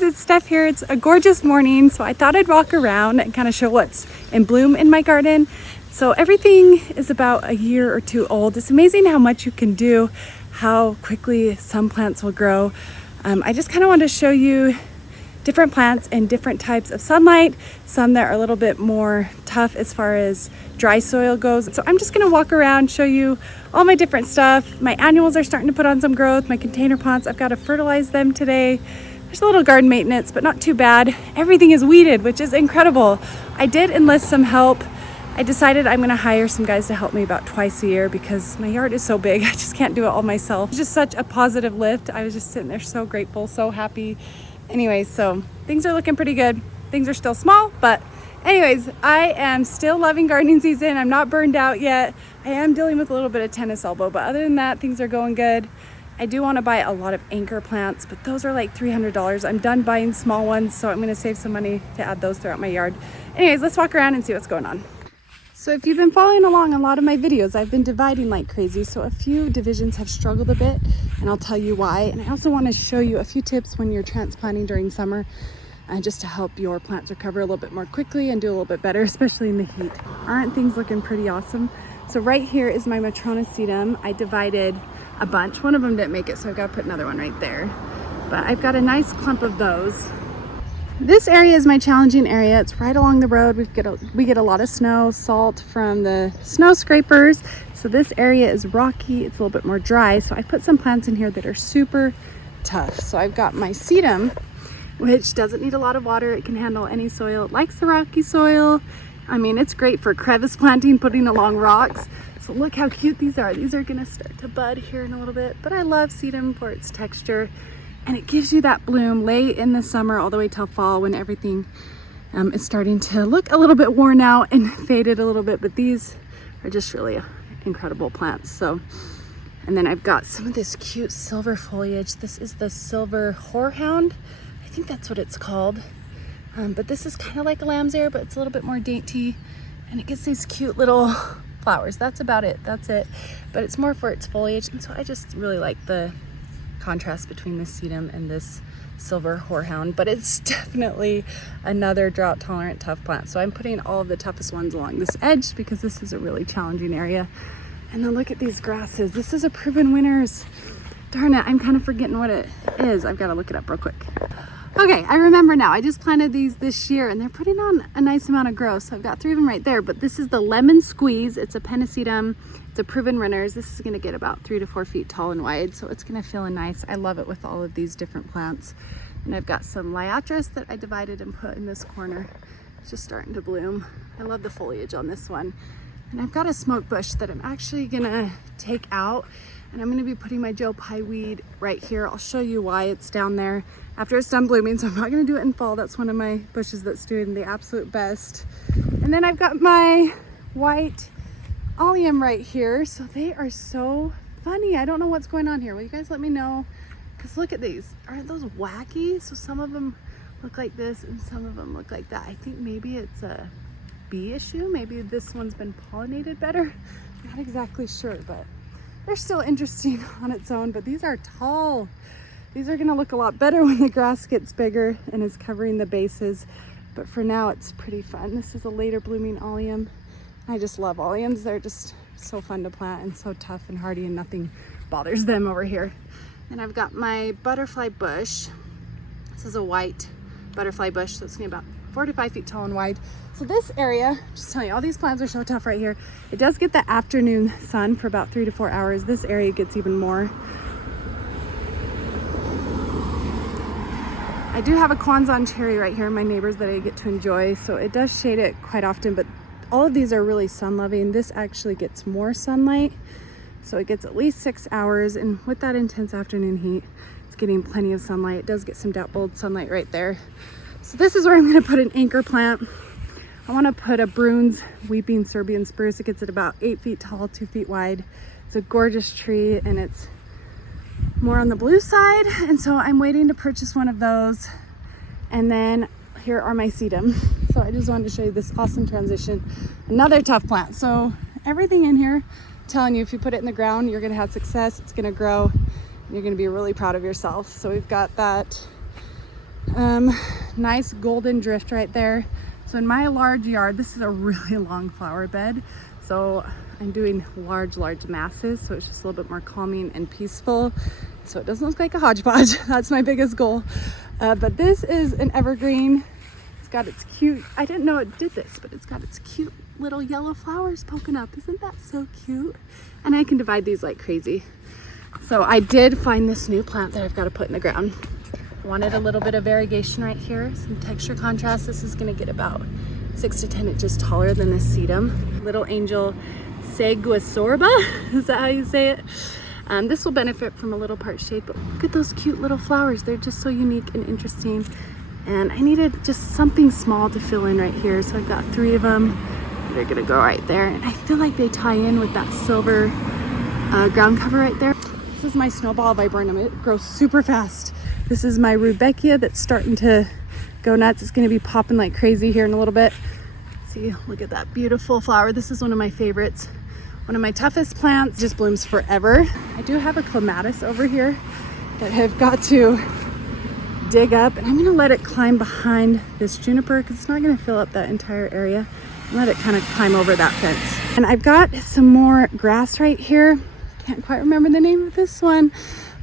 guys, it's Steph here. It's a gorgeous morning, so I thought I'd walk around and kind of show what's in bloom in my garden. So everything is about a year or two old. It's amazing how much you can do, how quickly some plants will grow. I just kind of want to show you different plants in different types of sunlight, some that are a little bit more tough as far as dry soil goes. So I'm just going to walk around, show you all my different stuff. My annuals are starting to put on some growth. My container plants, I've got to fertilize them today. There's a little garden maintenance, but not too bad. Everything is weeded, which is incredible. I did enlist some help. I decided I'm gonna hire some guys to help me about twice a year because my yard is so big. I just can't do it all myself. It's just such a positive lift. I was just sitting there so grateful, so happy. Anyways, so things are looking pretty good. Things are still small, but anyways, I am still loving gardening season. I'm not burned out yet. I am dealing with a little bit of tennis elbow, but other than that, things are going good. I do want to buy a lot of anchor plants, but those are like $300. I'm done buying small ones, so I'm going to save some money to add those throughout my yard. Anyways, let's walk around and see what's going on. So if you've been following along a lot of my videos, I've been dividing like crazy. So a few divisions have struggled a bit, and I'll tell you why. And I also want to show you a few tips when you're transplanting during summer, just to help your plants recover a little bit more quickly and do a little bit better, especially in the heat. Aren't things looking pretty awesome? So right here is my Matrona sedum. I divided a bunch. One of them didn't make it, so I've got to put another one right there. But I've got a nice clump of those. This area is my challenging area. It's right along the road. We get a lot of snow, salt from the snow scrapers. So this area is rocky. It's a little bit more dry. So I put some plants in here that are super tough. So I've got my sedum, which doesn't need a lot of water. It can handle any soil. It likes the rocky soil. I mean, it's great for crevice planting, putting along rocks. So look how cute these are. These are gonna start to bud here in a little bit, but I love sedum for its texture, and it gives you that bloom late in the summer all the way till fall when everything is starting to look a little bit worn out and faded a little bit, but these are just really incredible plants. So, and then I've got some of this cute silver foliage. This is the silver horehound. I think that's what it's called. But this is kind of like a lamb's ear, but it's a little bit more dainty, and it gets these cute little flowers. That's about it. That's it. But it's more for its foliage, and so I just really like the contrast between this sedum and this silver horehound. But it's definitely another drought-tolerant tough plant. So I'm putting all of the toughest ones along this edge because this is a really challenging area. And then look at these grasses. This is a proven winners. Darn it, I'm kind of forgetting what it is. I've got to look it up real quick. Okay, I remember now. I just planted these this year and they're putting on a nice amount of growth. So I've got 3 of them right there, but this is the lemon squeeze. It's a pennisedum. It's a proven runners. This is gonna get about 3 to 4 feet tall and wide. So it's gonna feel nice. I love it with all of these different plants. And I've got some liatris that I divided and put in this corner. It's just starting to bloom. I love the foliage on this one. And I've got a smoke bush that I'm actually gonna take out, and I'm gonna be putting my Joe Pye weed right here. I'll show you why it's down there after it's done blooming, so I'm not gonna do it in fall. That's one of my bushes that's doing the absolute best. And then I've got my white allium right here. So they are so funny. I don't know what's going on here. Will you guys let me know? Because look at these. Aren't those wacky? So some of them look like this and some of them look like that. I think maybe it's a bee issue. Maybe this one's been pollinated better. Not exactly sure, but they're still interesting on its own. But these are tall. These are gonna look a lot better when the grass gets bigger and is covering the bases. But for now, it's pretty fun. This is a later blooming allium. I just love alliums. They're just so fun to plant and so tough and hardy, and nothing bothers them over here. And I've got my butterfly bush. This is a white butterfly bush, so it's gonna be about 4 to 5 feet tall and wide. So this area, just telling you, all these plants are so tough right here. It does get the afternoon sun for about 3 to 4 hours. This area gets even more. I do have a Kwanzaa cherry right here, my neighbors, that I get to enjoy. So it does shade it quite often, but all of these are really sun loving. This actually gets more sunlight. So it gets at least 6 hours, and with that intense afternoon heat, it's getting plenty of sunlight. It does get some dappled sunlight right there. So this is where I'm gonna put an anchor plant. I wanna put a Bruns Weeping Serbian Spruce. It gets at about 8 feet tall, 2 feet wide. It's a gorgeous tree, and it's more on the blue side. And so I'm waiting to purchase one of those. And then here are my sedum. So I just wanted to show you this awesome transition. Another tough plant. So everything in here, I'm telling you, if you put it in the ground, you're gonna have success. It's gonna grow, and you're gonna be really proud of yourself. So we've got that Nice golden drift right there. So in my large yard, this is a really long flower bed. So I'm doing large masses. So it's just a little bit more calming and peaceful. So it doesn't look like a hodgepodge. That's my biggest goal. But this is an evergreen. It's got its cute, I didn't know it did this, but it's got its cute little yellow flowers poking up. Isn't that so cute? And I can divide these like crazy. So I did find this new plant that I've got to put in the ground. Wanted a little bit of variegation right here, some texture contrast. This is going to get about 6 to 10 inches taller than this sedum. Little angel seguasorba, is that how you say it? This will benefit from a little part shade, but look at those cute little flowers. They're just so unique and interesting. And I needed just something small to fill in right here. So I've got 3 of them. They're gonna go right there. And I feel like they tie in with that silver ground cover right there. This is my snowball viburnum. It grows super fast. This is my rudbeckia that's starting to go nuts. It's gonna be popping like crazy here in a little bit. See, look at that beautiful flower. This is one of my favorites. One of my toughest plants, just blooms forever. I do have a clematis over here that I've got to dig up, and I'm gonna let it climb behind this juniper because it's not gonna fill up that entire area. And let it kind of climb over that fence. And I've got some more grass right here. Can't quite remember the name of this one,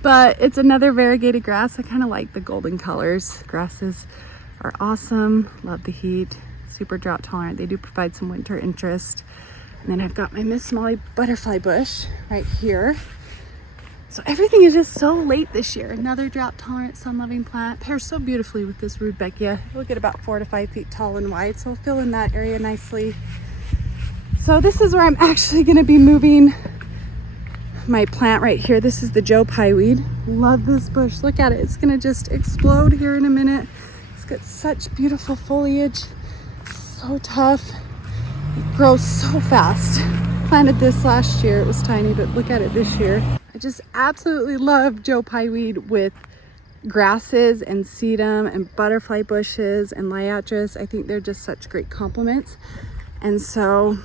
but it's another variegated grass. I kind of like the golden colors. Grasses are awesome. Love the heat. Super drought tolerant. They do provide some winter interest. And then I've got my Miss Molly butterfly bush right here. So everything is just so late this year. Another drought tolerant, sun loving plant. Pairs so beautifully with this rudbeckia. It'll get about 4 to 5 feet tall and wide. So I'll fill in that area nicely. So this is where I'm actually gonna be moving my plant right here. This is the Joe Pye weed. Love this bush. Look at it. It's gonna just explode here in a minute. It's got such beautiful foliage. So tough. It grows so fast. Planted this last year. It was tiny, but look at it this year. I just absolutely love Joe Pye weed with grasses and sedum and butterfly bushes and liatris. I think they're just such great complements. And so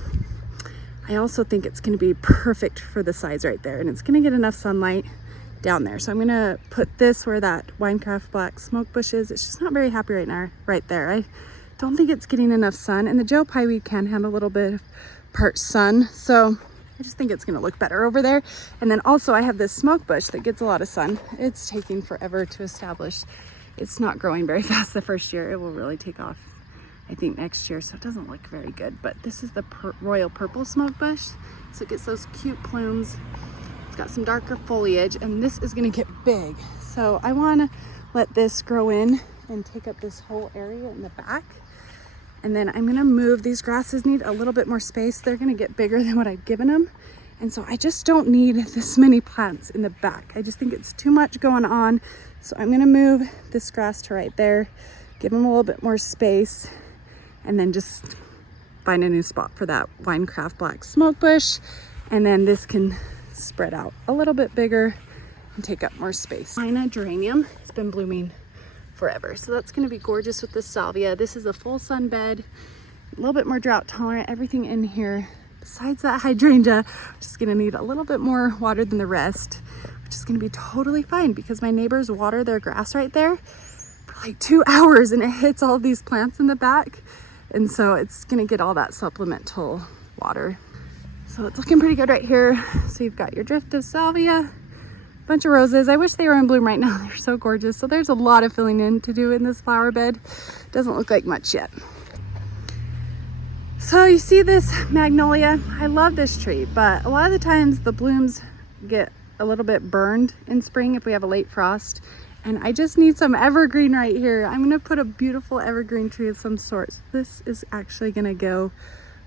I also think it's going to be perfect for the size right there, and it's going to get enough sunlight down there. So I'm going to put this where that Winecraft black smoke bush is. It's just not very happy right now, right there. I don't think it's getting enough sun, and the Joe Pye weed can handle a little bit of part sun. So I just think it's going to look better over there. And then also I have this smoke bush that gets a lot of sun. It's taking forever to establish. It's not growing very fast the first year. It will really take off, I think, next year. So it doesn't look very good, but this is the royal purple smoke bush. So it gets those cute plumes. It's got some darker foliage, and this is going to get big. So I want to let this grow in and take up this whole area in the back. And then I'm gonna move, these grasses need a little bit more space. They're gonna get bigger than what I've given them. And so I just don't need this many plants in the back. I just think it's too much going on. So I'm gonna move this grass to right there, give them a little bit more space, and then just find a new spot for that Winecraft black smoke bush. And then this can spread out a little bit bigger and take up more space. China geranium, it's been blooming forever. So that's going to be gorgeous with this salvia. This is a full sun bed, a little bit more drought tolerant. Everything in here, besides that hydrangea, which is going to need a little bit more water than the rest, which is going to be totally fine because my neighbors water their grass right there for like 2 hours and it hits all these plants in the back. And so it's going to get all that supplemental water. So it's looking pretty good right here. So you've got your drift of salvia, bunch of roses. I wish they were in bloom right now. They're so gorgeous. So there's a lot of filling in to do in this flower bed. Doesn't look like much yet. So you see this magnolia? I love this tree, but a lot of the times the blooms get a little bit burned in spring if we have a late frost. And I just need some evergreen right here. I'm gonna put a beautiful evergreen tree of some sort. So this is actually gonna go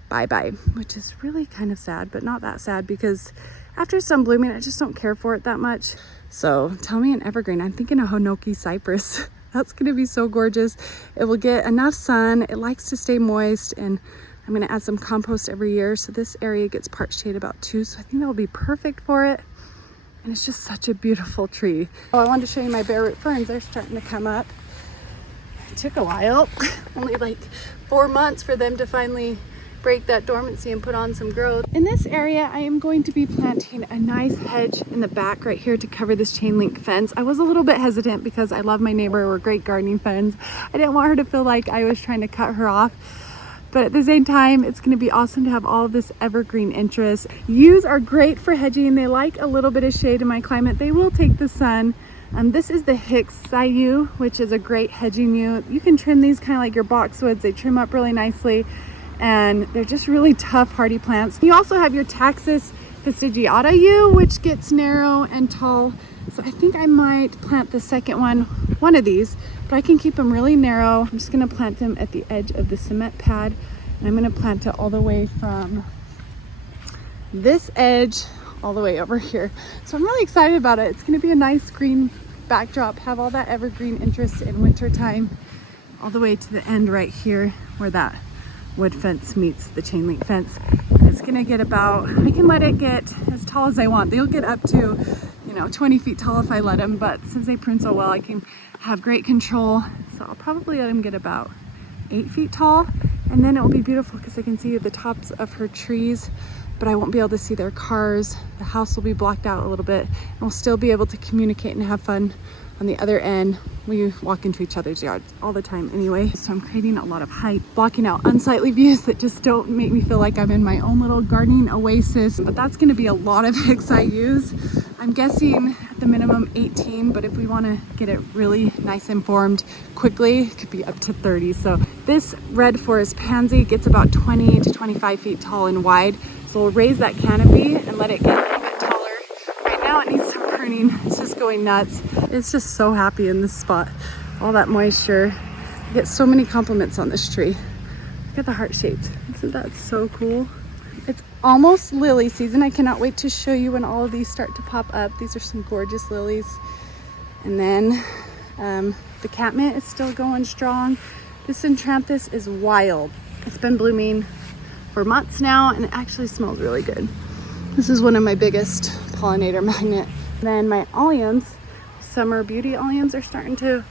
bye-bye, which is really kind of sad, but not that sad because after some blooming, I just don't care for it that much. So tell me an evergreen. I'm thinking a Hinoki cypress. That's gonna be so gorgeous. It will get enough sun. It likes to stay moist, and I'm gonna add some compost every year. So this area gets part shade about 2. So I think that will be perfect for it. And it's just such a beautiful tree. Oh, I wanted to show you my bare root ferns. They're starting to come up. It took a while, only like 4 months for them to finally break that dormancy and put on some growth. In this area, I am going to be planting a nice hedge in the back right here to cover this chain link fence. I was a little bit hesitant because I love my neighbor, we're great gardening friends. I didn't want her to feel like I was trying to cut her off. But at the same time, it's gonna be awesome to have all of this evergreen interest. Yews are great for hedging. They like a little bit of shade in my climate. They will take the sun. This is the Hicksii yew, which is a great hedging yew. You can trim these kind of like your boxwoods. They trim up really nicely, and they're just really tough, hardy plants. You also have your Taxus fastigiata yew, which gets narrow and tall. So I think I might plant the second one of these, but I can keep them really narrow. I'm just gonna plant them at the edge of the cement pad, and I'm gonna plant it all the way from this edge all the way over here. So I'm really excited about it. It's gonna be a nice green backdrop, have all that evergreen interest in winter time, all the way to the end right here where that wood fence meets the chain link fence. It's gonna get about, I can let it get as tall as I want. They'll get up to, 20 feet tall if I let them, but since they prune so well, I can have great control. So I'll probably let them get about 8 feet tall, and then it will be beautiful because I can see the tops of her trees, but I won't be able to see their cars. The house will be blocked out a little bit, and we'll still be able to communicate and have fun on the other end. We walk into each other's yards all the time anyway. So I'm creating a lot of height, blocking out unsightly views that just don't make me feel like I'm in my own little gardening oasis. But that's gonna be a lot of Hicksii yews. I'm guessing at the minimum 18, but if we wanna get it really nice and formed quickly, it could be up to 30. So this red forest pansy gets about 20 to 25 feet tall and wide. So we'll raise that canopy and let it get a little bit taller. Right now it needs some pruning. It's just going nuts. It's just so happy in this spot. All that moisture. I get so many compliments on this tree. Look at the heart shapes. Isn't that so cool? It's almost lily season. I cannot wait to show you when all of these start to pop up. These are some gorgeous lilies. And then the catmint is still going strong. This Entranthus is wild. It's been blooming for months now, and it actually smells really good. This is one of my biggest pollinator magnet. Then my alliums, summer beauty alliums, are starting to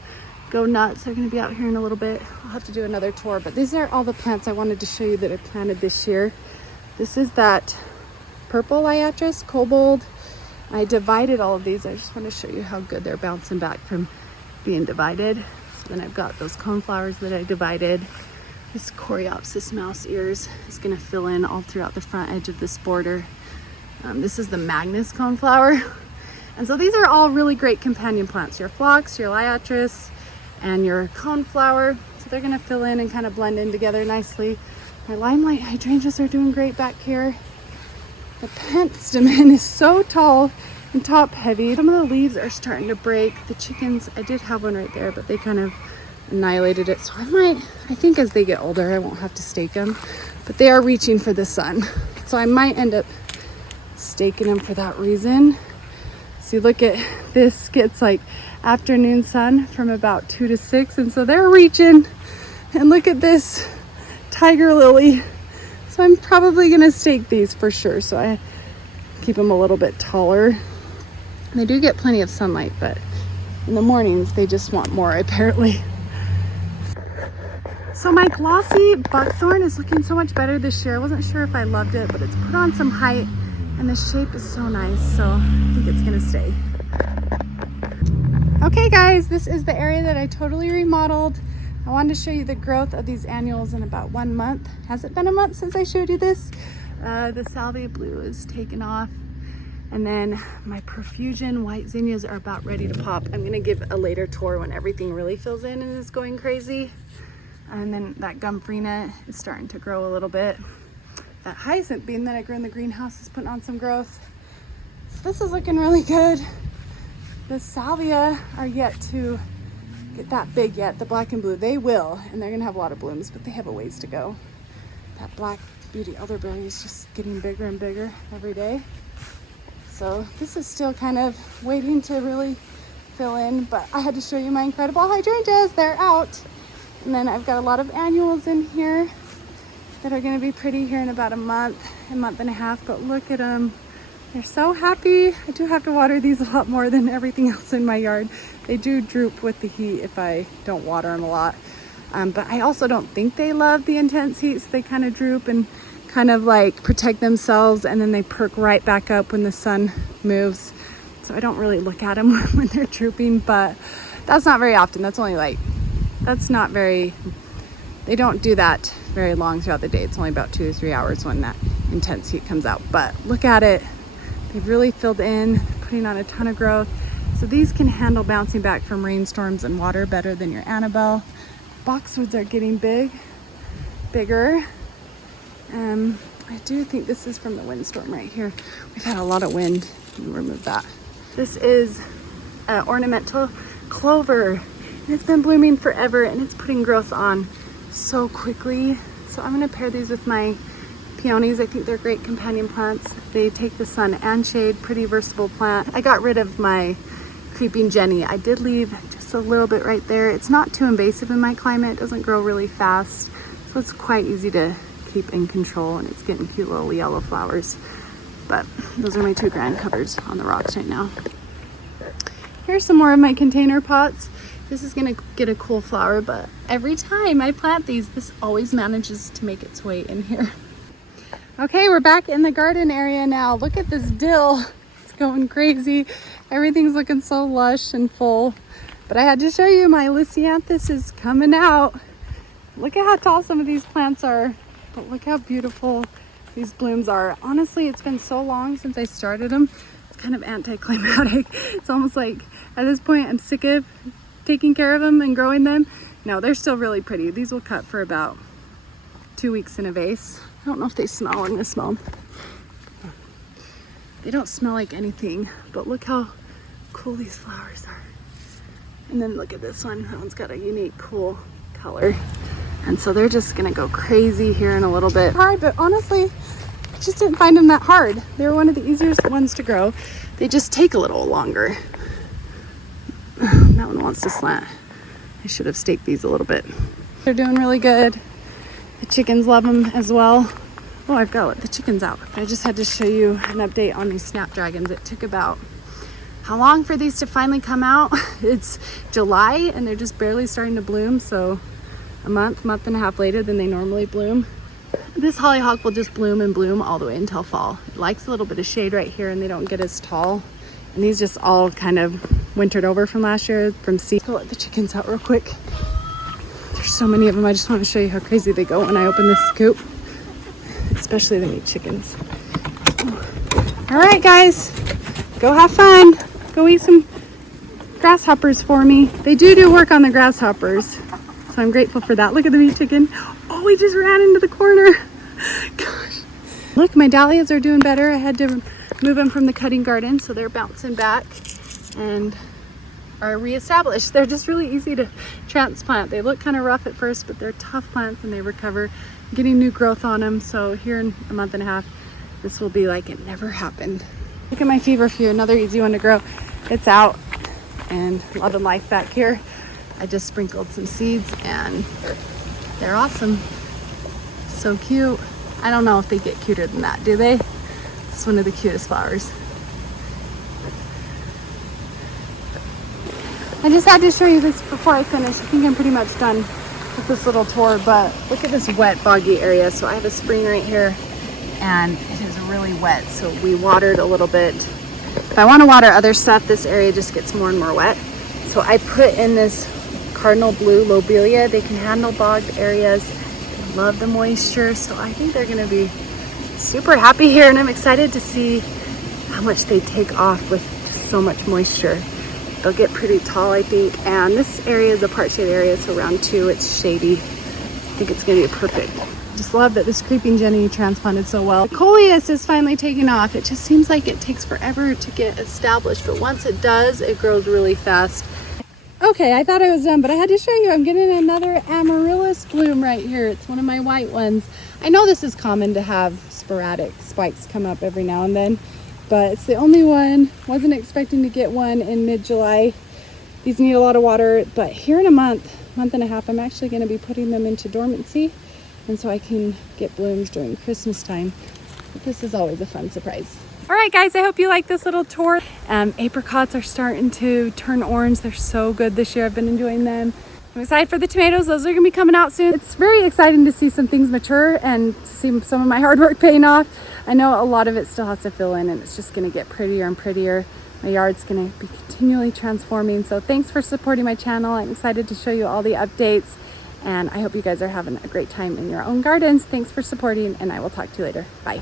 go nuts. They're gonna be out here in a little bit. I'll have to do another tour, but these are all the plants I wanted to show you that I planted this year. This is that purple liatris, kobold. I divided all of these. I just want to show you how good they're bouncing back from being divided. So then I've got those coneflowers that I divided. This Coreopsis mouse ears is gonna fill in all throughout the front edge of this border. This is the Magnus coneflower. And so these are all really great companion plants. Your phlox, your liatris, and your coneflower. So they're gonna fill in and kind of blend in together nicely. My limelight hydrangeas are doing great back here. The penstemon is so tall and top heavy. Some of the leaves are starting to break. The chickens, I did have one right there, but they kind of annihilated it. So I think as they get older, I won't have to stake them, but they are reaching for the sun. So I might end up staking them for that reason. See, look at this, gets like afternoon sun from about 2 to 6. And so they're reaching, and look at this tiger lily. So I'm probably gonna stake these for sure. So I keep them a little bit taller. They do get plenty of sunlight, but in the mornings, they just want more apparently. So my glossy buckthorn is looking so much better this year. I wasn't sure if I loved it, but it's put on some height and the shape is so nice. So I think it's gonna stay. Okay guys, this is the area that I totally remodeled. I wanted to show you the growth of these annuals in about 1 month. Has it been a month since I showed you this? The salvia blue is taken off. And then my profusion white zinnias are about ready to pop. I'm gonna give a later tour when everything really fills in and is going crazy. And then that Gumfrina is starting to grow a little bit. That hyacinth bean that I grew in the greenhouse is putting on some growth. So this is looking really good. The salvia are yet to get that big yet. The black and blue, they will, and they're gonna have a lot of blooms, but they have a ways to go. That black beauty elderberry is just getting bigger and bigger every day. So this is still kind of waiting to really fill in, but I had to show you my incredible hydrangeas. They're out. And then I've got a lot of annuals in here that are gonna be pretty here in about a month and a half, but look at them. They're so happy. I do have to water these a lot more than everything else in my yard. They do droop with the heat if I don't water them a lot. But I also don't think they love the intense heat, so they kind of droop and kind of like protect themselves, and then they perk right back up when the sun moves. So I don't really look at them when they're drooping, but that's not very often. That's only like, they don't do that very long throughout the day. It's only about 2 to 3 hours when that intense heat comes out. But look at it. They've really filled in, putting on a ton of growth. So these can handle bouncing back from rainstorms and water better than your Annabelle. Boxwoods are getting bigger. I do think this is from the windstorm right here. We've had a lot of wind. Let me remove that. This is ornamental clover. And it's been blooming forever, and it's putting growth on so quickly. So I'm gonna pair these with my peonies. I think they're great companion plants. They take the sun and shade, pretty versatile plant. I got rid of my creeping Jenny. I did leave just a little bit right there. It's not too invasive in my climate. It doesn't grow really fast, so it's quite easy to keep in control, and it's getting cute little yellow flowers. But those are my 2 ground covers on the rocks right now. Here's some more of my container pots. This is gonna get a cool flower, but every time I plant these, this always manages to make its way in here. Okay, we're back in the garden area now. Look at this dill. It's going crazy. Everything's looking so lush and full. But I had to show you my Lisianthus is coming out. Look at how tall some of these plants are, but look how beautiful these blooms are. Honestly, it's been so long since I started them. It's kind of anticlimactic. It's almost like at this point I'm sick of taking care of them and growing them. No, they're still really pretty. These will cut for about 2 weeks in a vase. I don't know if they smell. I'm gonna smell them. They don't smell like anything, but look how cool these flowers are. And then look at this one. That one's got a unique, cool color. And so they're just gonna go crazy here in a little bit. Hard, but honestly, I just didn't find them that hard. They were one of the easiest ones to grow. They just take a little longer. That one wants to slant. I should have staked these a little bit. They're doing really good. The chickens love them as well. Oh, I've got to let the chickens out. I just had to show you an update on these snapdragons. It took about how long for these to finally come out? It's July and they're just barely starting to bloom. So a month and a half later than they normally bloom. This hollyhock will just bloom and bloom all the way until fall. It likes a little bit of shade right here and they don't get as tall. And these just all kind of wintered over from last year from seed. I'll let the chickens out real quick. There's so many of them. I just want to show you how crazy they go when I open this coop. Especially the meat chickens. All right, guys, go have fun. Go eat some grasshoppers for me. They do work on the grasshoppers. So I'm grateful for that. Look at the meat chicken. Oh, we just ran into the corner. Gosh. Look, my dahlias are doing better. I had to move them from the cutting garden, so they're bouncing back and are reestablished. They're just really easy to transplant. They look kind of rough at first, but they're tough plants and they recover, getting new growth on them. So here in a month and a half, this will be like it never happened. Look at my feverfew, another easy one to grow. It's out and love and life back here. I just sprinkled some seeds and they're awesome. So cute. I don't know if they get cuter than that, do they? It's one of the cutest flowers. I just had to show you this before I finish. I think I'm pretty much done with this little tour, but look at this wet, boggy area. So I have a spring right here and it is really wet. So we watered a little bit. If I want to water other stuff, this area just gets more and more wet. So I put in this cardinal blue lobelia. They can handle bogged areas. They love the moisture. So I think they're going to be super happy here, and I'm excited to see how much they take off with so much moisture. They'll get pretty tall, I think, and this area is a part shade area, so round 2 it's shady. I think it's gonna be perfect. Just love that this creeping Jenny transplanted so well. The coleus is finally taking off. It just seems like it takes forever to get established, but once it does, it grows really fast. Okay, I thought I was done, but I had to show you. I'm getting another amaryllis bloom right here. It's one of my white ones. I know this is common to have sporadic spikes come up every now and then, but it's the only one. Wasn't expecting to get one in mid-July. These need a lot of water, but here in a month and a half, I'm actually going to be putting them into dormancy, and so I can get blooms during Christmas time. But this is always a fun surprise. All right, guys, I hope you like this little tour. Apricots are starting to turn orange. They're so good this year. I've been enjoying them. I'm excited for the tomatoes. Those are gonna be coming out soon. It's very exciting to see some things mature and to see some of my hard work paying off. I know a lot of it still has to fill in, and it's just gonna get prettier and prettier. My yard's gonna be continually transforming. So thanks for supporting my channel. I'm excited to show you all the updates, and I hope you guys are having a great time in your own gardens. Thanks for supporting, and I will talk to you later. Bye.